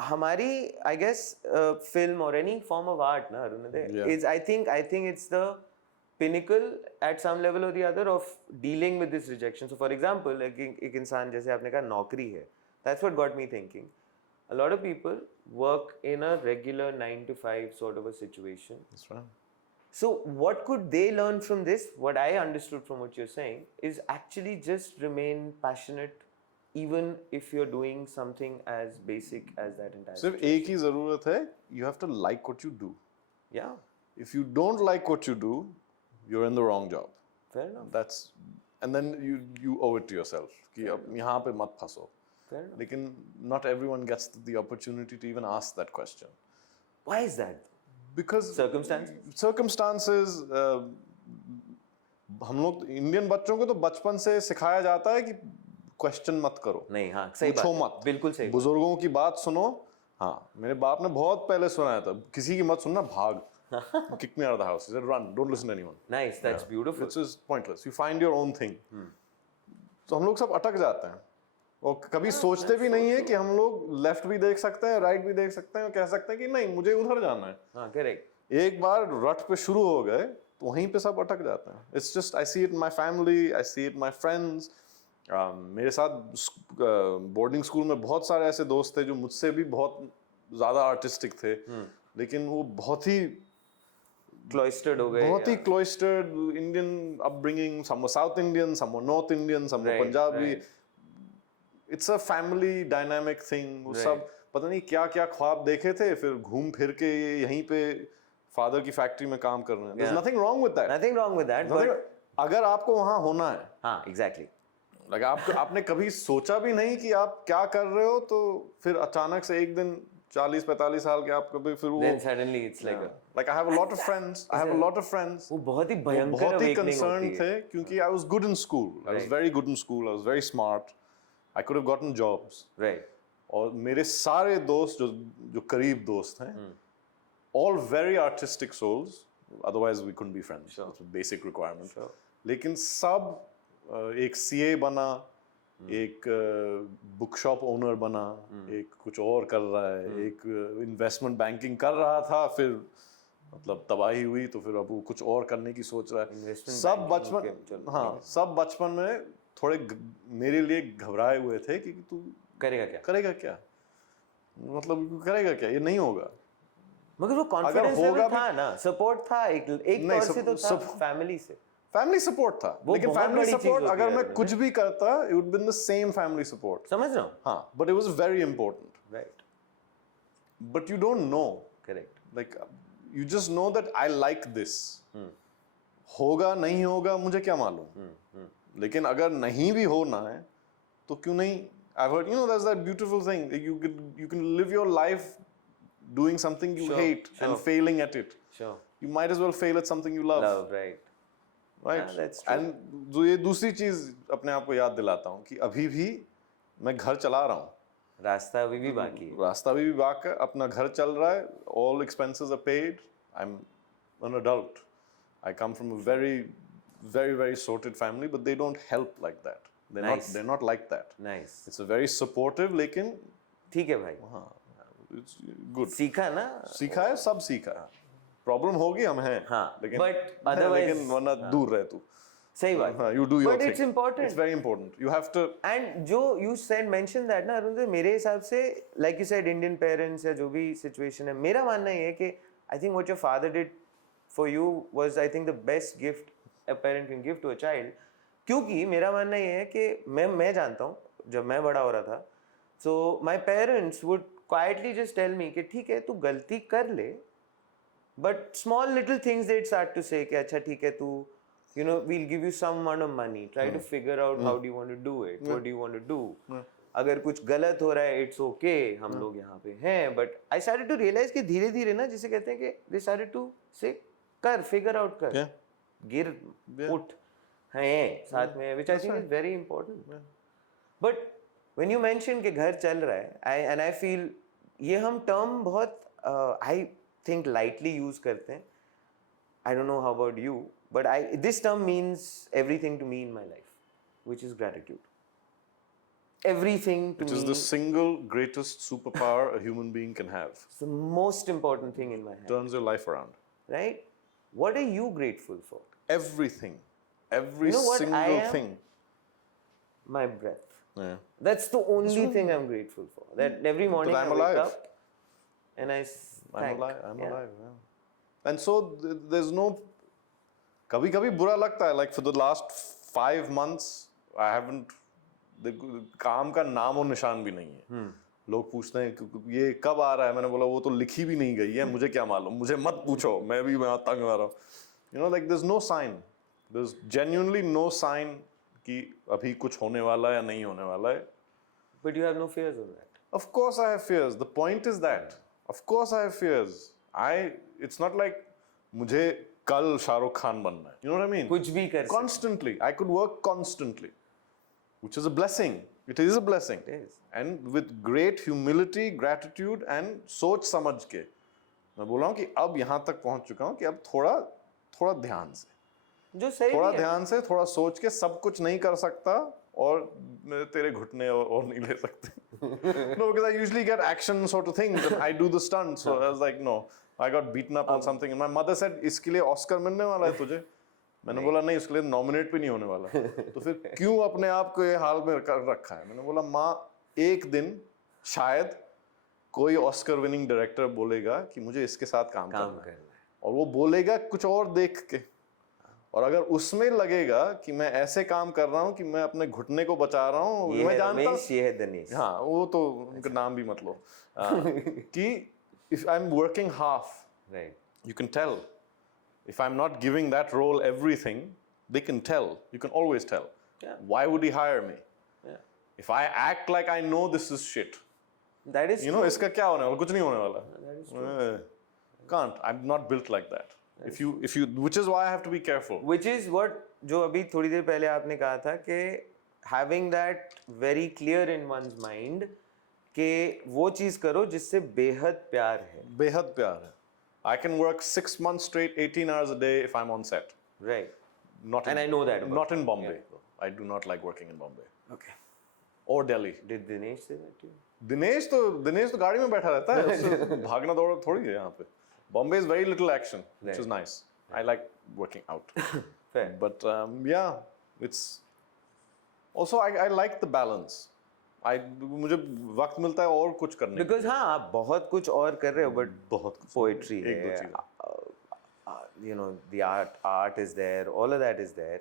हमारी I guess film or any form of art ना Arunoday Yeah. is I think it's the pinnacle at some level or the other of dealing with this rejection. So for example एक इंसान जैसे आपने कहा नौकरी है, that's what got me thinking. A lot of people work in a regular 9 to 5 sort of a situation. That's right. So what could they learn from this? What I understood from what you're saying is actually just remain passionate even if you're doing something as basic as that entire सिर्फ situation. एक ही जरूरत है, you have to like what you do. Yeah, If you don't like what you do, you're in the wrong job. fair enough. That's and then you owe it to yourself कि अब यहाँ पे मत फंसो. Fair enough. लेकिन not everyone gets the opportunity to even ask that question. Why is that? Because circumstances हम लोग Indian बच्चों को तो बचपन से सिखाया जाता है कि क्वेश्चन मत करो, नहीं, हाँ, सही पूछो बात, मत, बिल्कुल सही बात। बुजुर्गों की बात सुनो. हाँ, मेरे बाप ने बहुत पहले सुनाया था, किसी की मत सुनना, भाग. Kick me out of the house. He said, run, don't listen to anyone. Nice, that's beautiful. Which is pointless. You find your own thing. तो हम लोग सब अटक जाते हैं और कभी सोचते भी नहीं है कि हम लोग लेफ्ट भी देख सकते हैं, राइट भी देख सकते हैं और कह सकते हैं कि नहीं मुझे उधर जाना है. हाँ, करेक्ट. एक बार रट पे शुरू हो गए तो वहीं पे सब अटक जाते हैं. It's just I see it my family, I see it my friends. मेरे साथ बोर्डिंग स्कूल में बहुत सारे ऐसे दोस्त थे जो मुझसे भी बहुत ज़्यादा आर्टिस्टिक थे, लेकिन वो बहुत ही क्लॉइस्टर्ड हो गए, बहुत ही cloistered Indian upbringing. Some were south Indian, some were north Indian, some were Punjabi. It's a family dynamic thing. वो सब पता नहीं क्या क्या ख्वाब देखे थे, फिर घूम फिर के यहीं पे फादर की फैक्ट्री में काम कर रहे हैं. There's nothing wrong with that. Nothing wrong with that. But अगर आपको वहां होना है, हाँ, exactly. like आपने कभी सोचा भी नहीं कि आप क्या कर रहे हो, तो फिर अचानक से एक दिन 40-45 साल के आप कभी फिर वो Then suddenly it's like I have a lot of friends. I have a lot of friends. वो बहुत ही भयंकर बहुत ही awakening concerned होती थे है. क्योंकि I was good in school. I was very good in school. I was very smart. I could have gotten jobs. Right. और मेरे सारे दोस्त जो करीब दोस्त हैं, all very artistic souls. Otherwise we couldn't be friends. Sure. It's a basic requirement. Sure. लेकिन सब एक CA बना, एक बुक शॉप ओनर बना, एक कुछ और कर रहा है, एक इन्वेस्टमेंट बैंकिंग कर रहा था, फिर मतलब तबाही हुई तो फिर अब वो कुछ और करने की सोच रहा है. सब बचपन, हाँ, सब बचपन में थोड़े मेरे लिए घबराए हुए थे कि तू करेगा क्या, मतलब करेगा क्या, ये नहीं होगा. मगर वो कॉन्फिडेंस लेवल था ना, सपोर्ट था एक तौर से तो था, फैमिली सपोर्ट था. लेकिन फैमिली सपोर्ट अगर मैं कुछ भी करता, it would been the same family support. समझ रहा हूँ. हाँ, but it was very important. Right. But you don't know. Correct. Like you just know that I like this. होगा नहीं होगा मुझे क्या मालूम. लेकिन अगर नहीं भी होना है तो क्यों नहीं. I've heard, there's that beautiful thing. You can live your life doing something you hate and failing at it. Sure. You might as well fail at something you love. Right. Right. Yeah, that's true. And जो ये दूसरी चीज अपने आप को याद दिलाता हूँ कि अभी भी मैं घर चला रहा हूँ. रास्ता अभी भी बाकी है. रास्ता अभी भी बाकी है. अपना घर चल रहा है. All expenses are paid. I'm an adult. I come from a very, very, very sorted family, but they don't help like that. They're not like that. Nice. It's a very supportive, लेकिन ठीक है भाई. हाँ, it's good. सीखा ना. सीखा है, सब सीखा. प्रॉब्लम होगी हम हैं. हाँ. लेकिन But otherwise, लेकिन वरना दूर रह तू. सही बात. You do your thing. But it's important. It's very important. You have to. And जो you mentioned that ना अरुण, मेरे हिसाब से like you said Indian parents या जो भी situation है, मेरा मानना ये है कि I think what your father did for you was I think the best gift a parent can give to a child. क्योंकि मेरा मानना ये है कि मैं जानता हूँ जब मैं बड़ा हो रहा था, so my parents would quietly just tell me कि ठीक है तू गलती कर ले, but small little things they'd start to say कि अच्छा ठीक है तू we'll give you some amount of money, try to figure out how do you want to do it, what do you want to do. अगर कुछ गलत हो रहा है it's okay, हम लोग यहाँ पे हैं. But I started to realize कि धीरे धीरे ना जिसे कहते हैं कि they started to say कर, figure out कर, गिर उठ हैं साथ में, which I think is very important. But when you mention कि घर चल रहा है, and I feel ये हम term बहुत I think lightly use करते हैं. I don't know how about you, but this term means everything to me in my life, which is gratitude. everything to Which me. is the single greatest superpower a human being can have. It's the most important thing in my hand, Turns your life around. right? What are you grateful for? Everything. Every You know what I single am? thing. My breath. Yeah. That's the only thing I'm grateful for. That every morning I I'm wake alive. up and I I'm thank. alive. I'm Yeah. alive. Yeah. And so there's no. कभी कभी बुरा लगता है. Like for the last 5 months, I haven't. काम का नाम और निशान भी नहीं है. लोग पूछते हैं कि ये कब आ रहा है. मैंने बोला वो तो लिखी भी नहीं गई है. मुझे क्या मालूम. मुझे मत पूछो. मैं भी मैं तंग आ रहा हूँ. You know, like there's no sign. There's genuinely no sign कि अभी कुछ होने वाला है या नहीं होने वाला है. But you have no fears of that. Of course I have fears. The point is that. Of course I have fears. It's not like मुझे कल शाहरुख खान बनना है. You know what I mean? कुछ भी कर सकते Constantly. I could work constantly. Which is a blessing. It is a blessing. It is. And with great humility, gratitude and सोच समझ के मैं बोल रहा हूँ कि अब यहाँ तक पहुँच चुका हूँ कि अब थोड़ा ध्यान से जो सही थोड़ा भी है. ध्यान से थोड़ा सोच के सब कुछ नहीं कर सकता और तेरे घुटने और नहीं ले सकते. No, because I usually get action sort of things and I do the stunts. So I was like, no, I got beaten up on something. And my mother said, इसके लिए ऑस्कर मिलने वाला है तुझे. मैंने बोला नहीं, उसके लिए नॉमिनेट भी नहीं होने वाला. तो फिर क्यों अपने आप को ये हाल में कर रखा है. मैंने बोला माँ, एक दिन शायद कोई ऑस्कर विनिंग डायरेक्टर बोलेगा कि मुझे इसके साथ काम करना है. और वो बोलेगा कुछ और देख के. और अगर उसमें लगेगा कि मैं ऐसे काम कर रहा हूँ कि मैं अपने घुटने को बचा रहा हूँ, मैं जानता हूँ. ये है दिनेश. हाँ, वो तो उनका नाम भी मत लो. कि if I'm working half, Right. you can tell. If I'm not giving that role everything, they can tell. You can always tell. Yeah. Why would he hire me? Yeah. If I act like I know this is shit, That is you know, इसका क्या होने वाला? कुछ नहीं होने वाला. That is Can't. I'm not built like that. If you, which is why I have to be careful. Which is what जो अभी थोड़ी देर पहले आपने कहा था कि having that very clear in one's mind कि वो चीज करो जिससे बेहद प्यार है. बेहद प्यार है. I can work 6 months straight, 18 hours a day if I'm on set. Right. Not And in, I know that about Not in you. Bombay. Yeah. I do not like working in Bombay Okay. or Delhi. Did Dinesh say that to you? Dinesh तो गाड़ी में बैठा रहता है. उससे भागना दौड़ना थोड़ी है यहाँ पे. Bombay is very little action, which Right. is nice. I like working out. Fair. But yeah, it's also I like the balance. मुझे वक्त मिलता है और कुछ करने Because हाँ आप बहुत कुछ और कर रहे हो but बहुत कुछ. poetry एक दो है. चीज़ें. You know, the art is there, all of that is there.